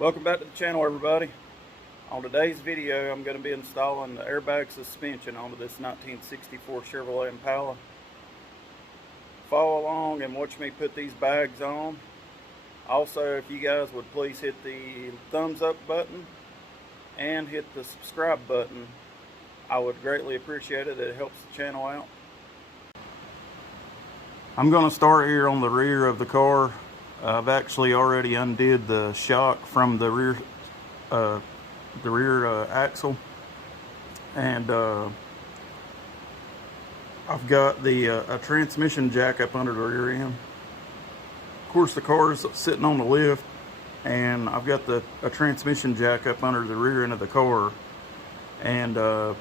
Welcome back to the channel, everybody. On today's video, I'm going to be installing the airbag suspension onto this 1964 Chevrolet Impala. Follow along and watch me put these bags on. Also, if you guys would please hit the thumbs up button and hit the subscribe button, I would greatly appreciate it. It helps the channel out. I'm going to start here on the rear of the car. I've actually already undid the shock from the rear axle, and I've got the a transmission jack up under the rear end. Of course, the car is sitting on the lift, and I've got a transmission jack up under the rear end of the car, and I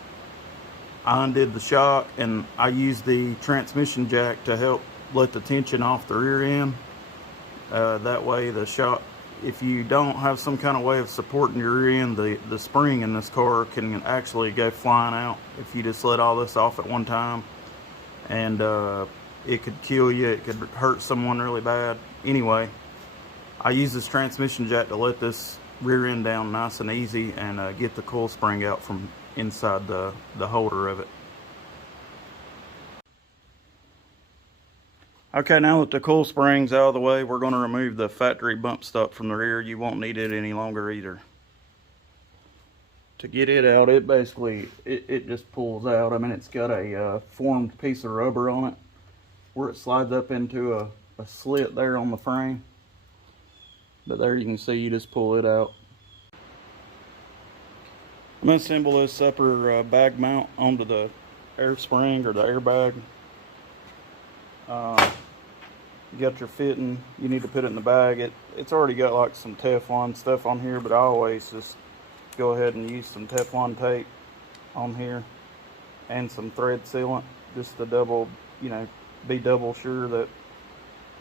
undid the shock, and I used the transmission jack to help let the tension off the rear end. That way the shock, if you don't have some kind of way of supporting your rear end, the spring in this car can actually go flying out if you just let all this off at one time, and it could kill you, it could hurt someone really bad. Anyway, I use this transmission jack to let this rear end down nice and easy and get the coil spring out from inside the holder of it. Okay, now that the coil spring's out of the way, we're going to remove the factory bump stop from the rear. You won't need it any longer either. To get it out, it basically, it just pulls out. I mean, it's got a formed piece of rubber on it where it slides up into a slit there on the frame. But there you can see, you just pull it out. I'm going to assemble this upper bag mount onto the air spring or the airbag. You got your fitting, you need to put it in the bag. It's already got like some Teflon stuff on here, but I always just go ahead and use some Teflon tape on here and some thread sealant, just to double, be double sure that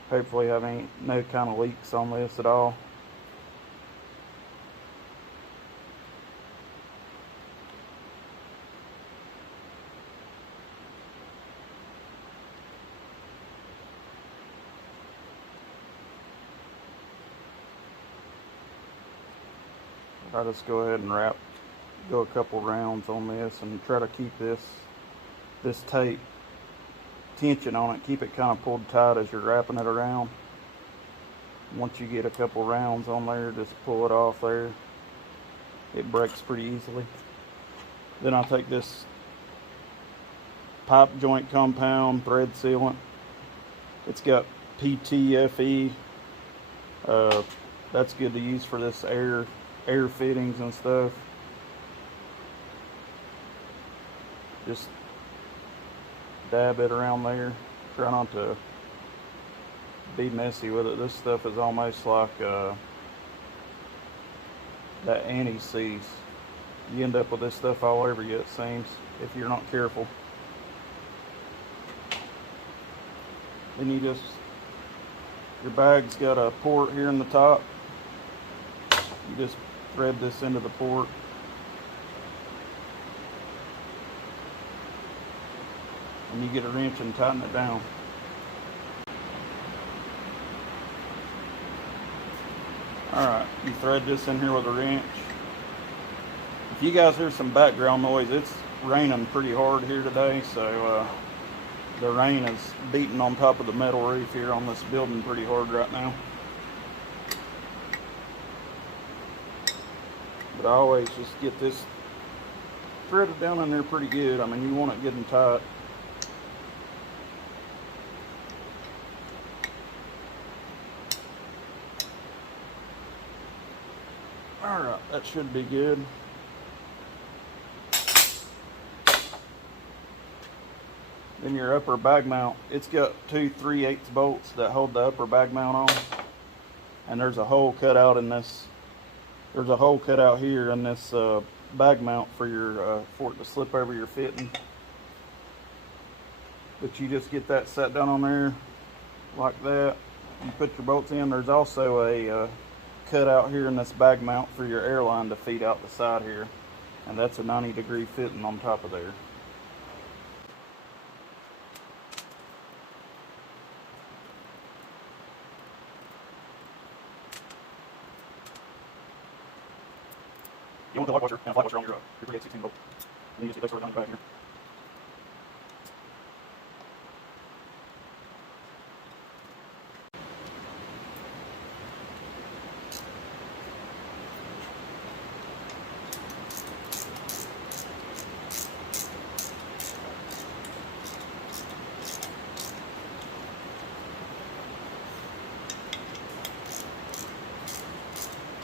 hopefully have no kind of leaks on this at all. I just go ahead and go a couple rounds on this and try to keep this tape tension on it, keep it kind of pulled tight as you're wrapping it around. Once you get a couple rounds on there, just pull it off there. It breaks pretty easily. Then I'll take this pipe joint compound thread sealant. It's got PTFE. That's good to use for this air fittings and stuff. Just dab it around there. Try not to be messy with it. This stuff is almost like that anti-seize. You end up with this stuff all over you, it seems, if you're not careful. Then your bag's got a port here in the top. You just thread this into the port. And you get a wrench and tighten it down. Alright, you thread this in here with a wrench. If you guys hear some background noise, it's raining pretty hard here today, so the rain is beating on top of the metal roof here on this building pretty hard right now. But I always just get this threaded down in there pretty good. I mean, you want it good and tight. Alright, that should be good. Then your upper bag mount, it's got two 3/8 bolts that hold the upper bag mount on. And there's a hole cut out in this. There's a hole cut out here in this bag mount for it to slip over your fitting. But you just get that set down on there like that. You put your bolts in. There's also a cut out here in this bag mount for your airline to feed out the side here, and that's a 90-degree fitting on top of there. You want to put a light washer and a flat washer on your 3816 bolt. And you just get those sorted down the back here.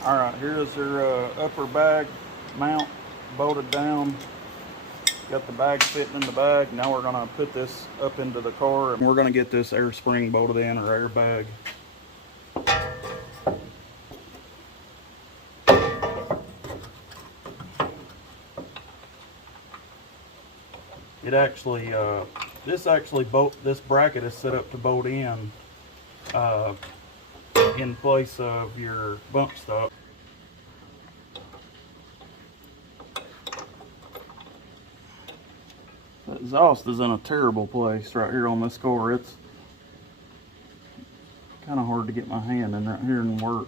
All right, here's your upper bag mount bolted down. Got the bag fitting in the bag. Now we're gonna put this up into the car and we're gonna get this air spring bolted in, or airbag. It actually, this bracket is set up to bolt in place of your bump stop. The exhaust is in a terrible place right here on this car. It's kind of hard to get my hand in right here and work.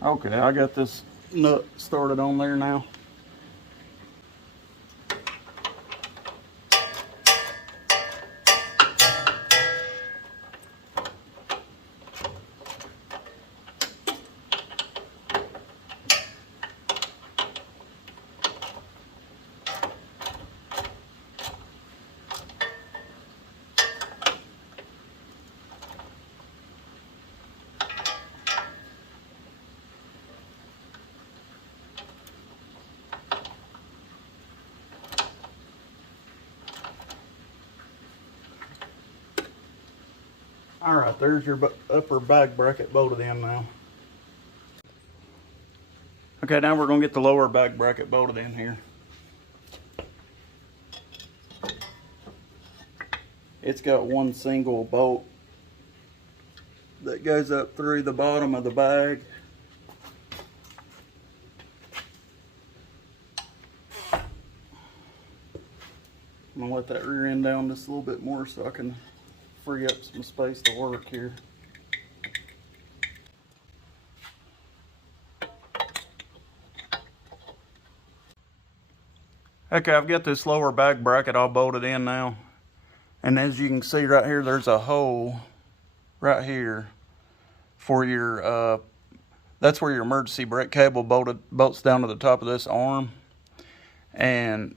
Okay, I got this nut started on there now. All right, there's your upper bag bracket bolted in now. Okay, now we're gonna get the lower bag bracket bolted in here. It's got one single bolt that goes up through the bottom of the bag. I'm gonna let that rear end down just a little bit more so I can free up some space to work here. Okay, I've got this lower bag bracket all bolted in now. And as you can see right here, there's a hole right here for your, that's where your emergency brake cable bolts down to the top of this arm. And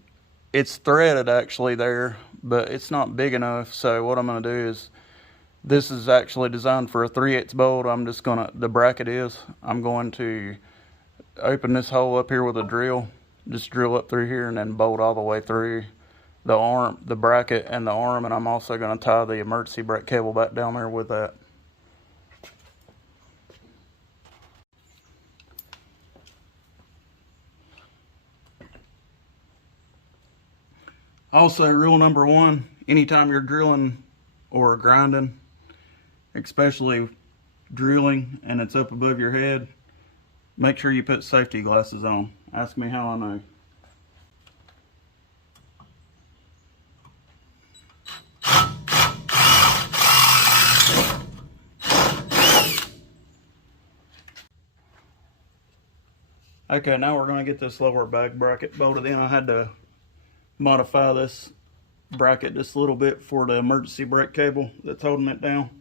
it's threaded actually there, but it's not big enough. So what I'm gonna do is, this is actually designed for a 3/8 bolt. The bracket is, I'm going to open this hole up here with a drill, just drill up through here and then bolt all the way through the arm, the bracket and the arm. And I'm also gonna tie the emergency brake cable back down there with that. Also, rule number one, anytime you're drilling or grinding, especially drilling and it's up above your head, make sure you put safety glasses on. Ask me how I know. Okay, now we're going to get this lower bag bracket bolted in. I had to modify this bracket just a little bit for the emergency brake cable that's holding it down.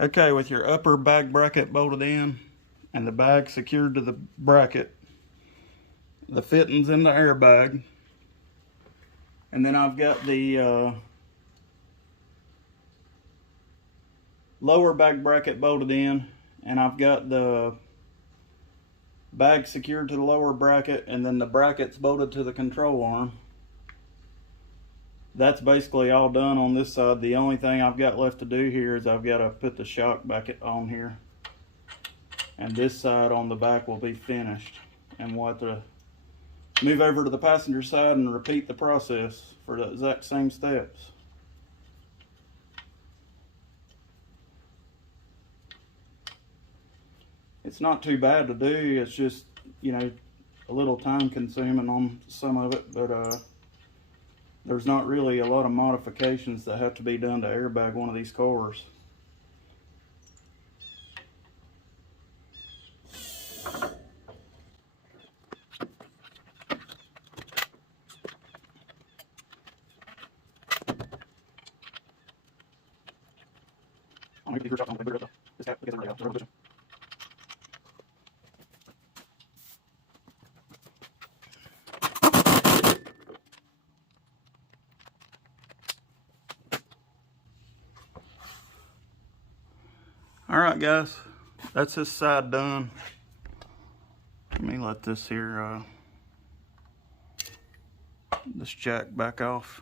Okay, with your upper bag bracket bolted in and the bag secured to the bracket, the fittings in the airbag, and then I've got the lower bag bracket bolted in and I've got the bag secured to the lower bracket, and then the bracket's bolted to the control arm. That's basically all done on this side. The only thing I've got left to do here is I've got to put the shock back on here, and this side on the back will be finished, and we'll have to move over to the passenger side and repeat the process for the exact same steps. It's not too bad to do. It's just, you know, a little time consuming on some of it, but there's not really a lot of modifications that have to be done to airbag one of these cars. Alright guys, that's this side done. Let me let this here, this jack back off.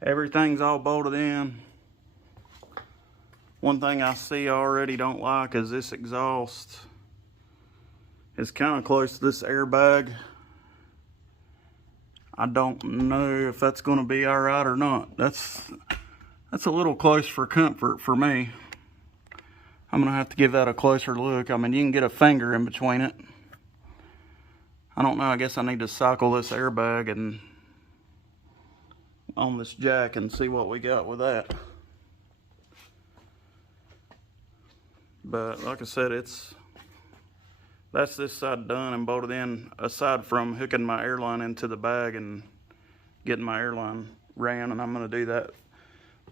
Everything's all bolted in. One thing I see I already don't like is this exhaust. It's kind of close to this airbag. I don't know if that's going to be alright or not. That's a little close for comfort for me. I'm going to have to give that a closer look. I mean, you can get a finger in between it. I don't know, I guess I need to cycle this airbag and on this jack and see what we got with that. But like I said, that's this side done and bolted in, aside from hooking my airline into the bag and getting my airline ran, and I'm going to do that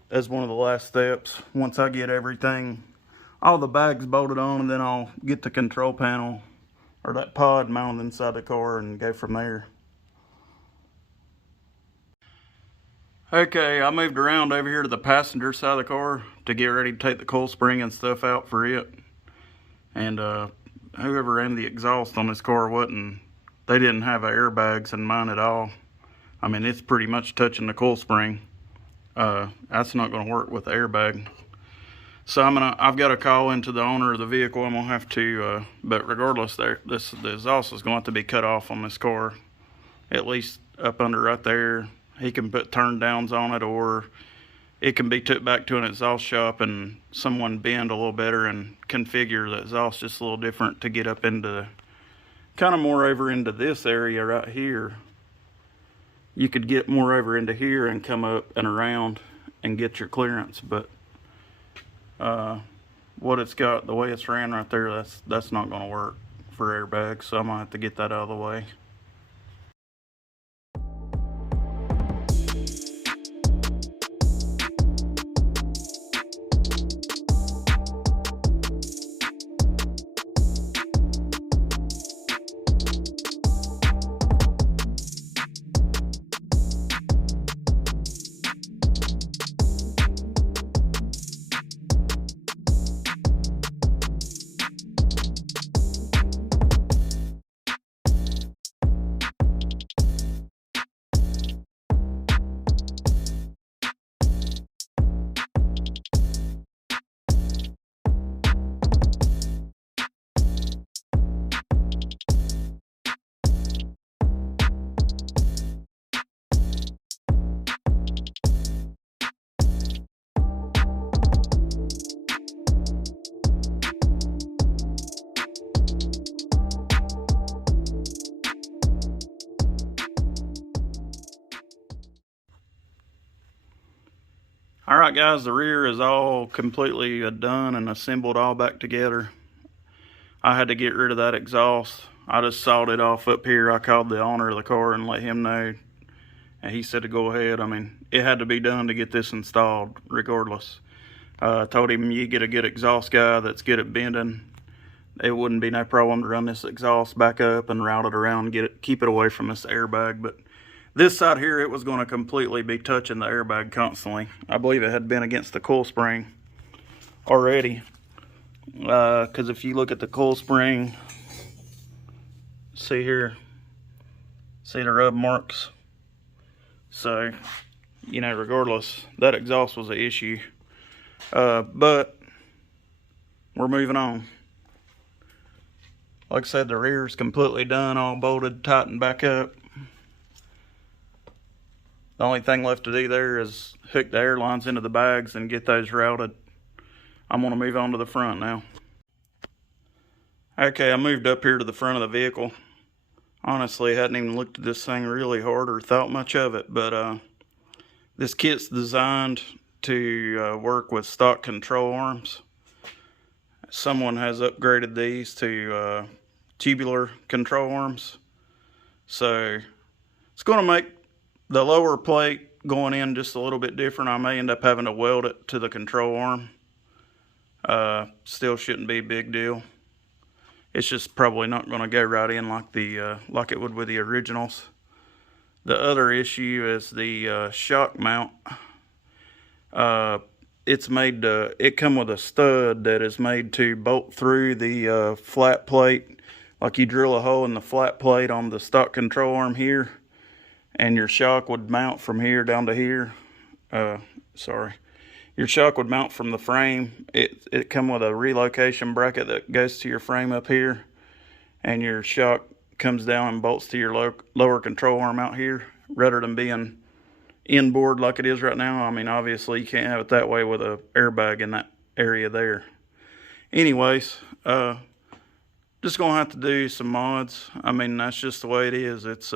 as one of the last steps once I get everything, all the bags bolted on, and then I'll get the control panel or that pod mounted inside the car and go from there. Okay, I moved around over here to the passenger side of the car to get ready to take the coil spring and stuff out for it. And whoever ran the exhaust on this car they didn't have airbags in mine at all. I mean, it's pretty much touching the coil spring. That's not going to work with the airbag. So I've got to call into the owner of the vehicle. I'm going to have to, but regardless, the exhaust is going to have to be cut off on this car, at least up under right there. He can put turn downs on it, or it can be took back to an exhaust shop and someone bend a little better and configure the exhaust just a little different to get up into, kind of more over into this area right here. You could get more over into here and come up and around and get your clearance, but what it's got, the way it's ran right there, that's not going to work for airbags, so I'm going to have to get that out of the way. Alright guys, the rear is all completely done and assembled all back together. I had to get rid of that exhaust. I just sawed it off up here. I called the owner of the car and let him know, and he said to go ahead. I mean, it had to be done to get this installed regardless. I told him, you get a good exhaust guy that's good at bending, it wouldn't be no problem to run this exhaust back up and route it around and keep it away from this airbag. But this side here, it was going to completely be touching the airbag constantly. I believe it had been against the coil spring. already. Because if you look at the coil spring, see here, see the rub marks? So, you know, regardless, that exhaust was an issue. But we're moving on. Like I said, the rear is completely done, all bolted, tightened back up. The only thing left to do there is hook the air lines into the bags and get those routed. I'm gonna move on to the front now. Okay, I moved up here to the front of the vehicle. Honestly, I hadn't even looked at this thing really hard or thought much of it, but this kit's designed to work with stock control arms. Someone has upgraded these to tubular control arms. So it's going to make the lower plate going in just a little bit different. I may end up having to weld it to the control arm. Still shouldn't be a big deal. It's just probably not going to go right in like like it would with the originals. The other issue is the shock mount. It's made to, it come with a stud that is made to bolt through the flat plate. Like you drill a hole in the flat plate on the stock control arm here, and your shock would mount from here down to here. Your shock would mount from the frame. It come with a relocation bracket that goes to your frame up here, and your shock comes down and bolts to your lower control arm out here, rather than being inboard like it is right now. I mean, obviously you can't have it that way with a airbag in that area there. Anyways, just gonna have to do some mods. I mean, that's just the way it is. It's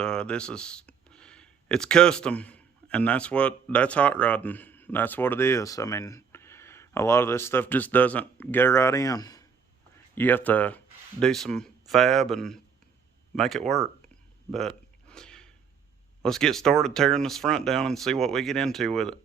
it's custom, and that's hot rodding. That's what it is. I mean, a lot of this stuff just doesn't go right in. You have to do some fab and make it work. But let's get started tearing this front down and see what we get into with it.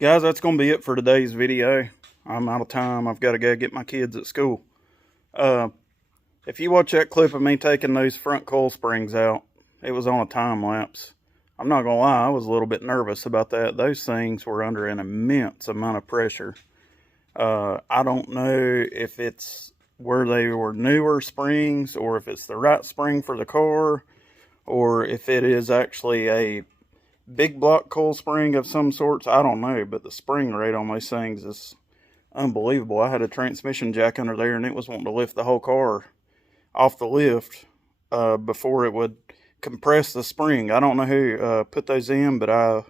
Guys, that's going to be it for today's video. I'm out of time. I've got to go get my kids at school. If you watch that clip of me taking those front coil springs out, it was on a time lapse. I'm not going to lie, I was a little bit nervous about that. Those things were under an immense amount of pressure. I don't know if it's where they were newer springs, or if it's the right spring for the car, or if it is actually a big block coil spring of some sorts. I don't know, but the spring rate on those things is unbelievable. I had a transmission jack under there, and it was wanting to lift the whole car off the lift before it would compress the spring. I don't know who put those in, but I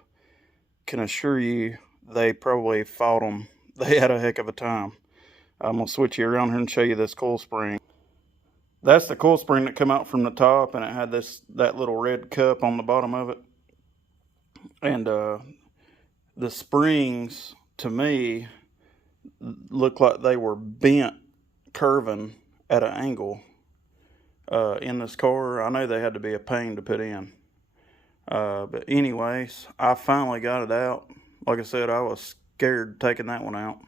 can assure you they probably fought them. They had a heck of a time. I'm going to switch you around here and show you this coil spring. That's the coil spring that come out from the top, and it had that little red cup on the bottom of it. And the springs, to me, look like they were bent, curving at an angle in this car. I know they had to be a pain to put in. But anyways, I finally got it out. Like I said, I was scared taking that one out.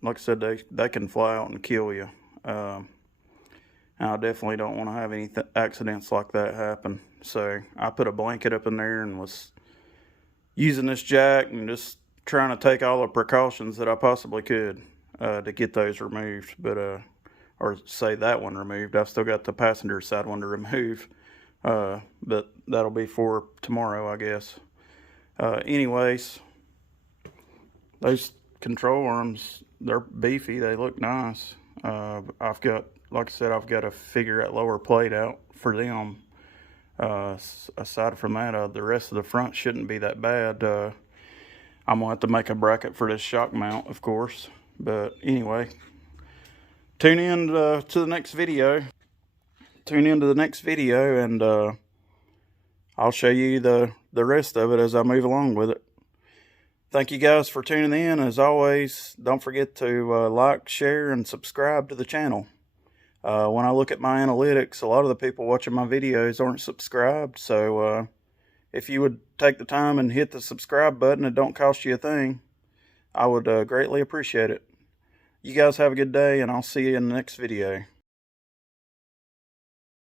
Like I said, they can fly out and kill you. I definitely don't want to have any accidents like that happen. So I put a blanket up in there and was using this jack and just trying to take all the precautions that I possibly could to get those removed, but or say that one removed. I've still got the passenger side one to remove, but that'll be for tomorrow, I guess. Anyways, those control arms, they're beefy. They look nice. I've got, like I said, I've got to figure that lower plate out for them. Aside from that, the rest of the front shouldn't be that bad. I'm gonna have to make a bracket for this shock mount, of course. But anyway, tune in to the next video. Tune into the next video, and I'll show you the rest of it as I move along with it. Thank you guys for tuning in. As always, don't forget to like, share, and subscribe to the channel. When I look at my analytics, a lot of the people watching my videos aren't subscribed, so if you would take the time and hit the subscribe button, it don't cost you a thing, I would greatly appreciate it. You guys have a good day, and I'll see you in the next video.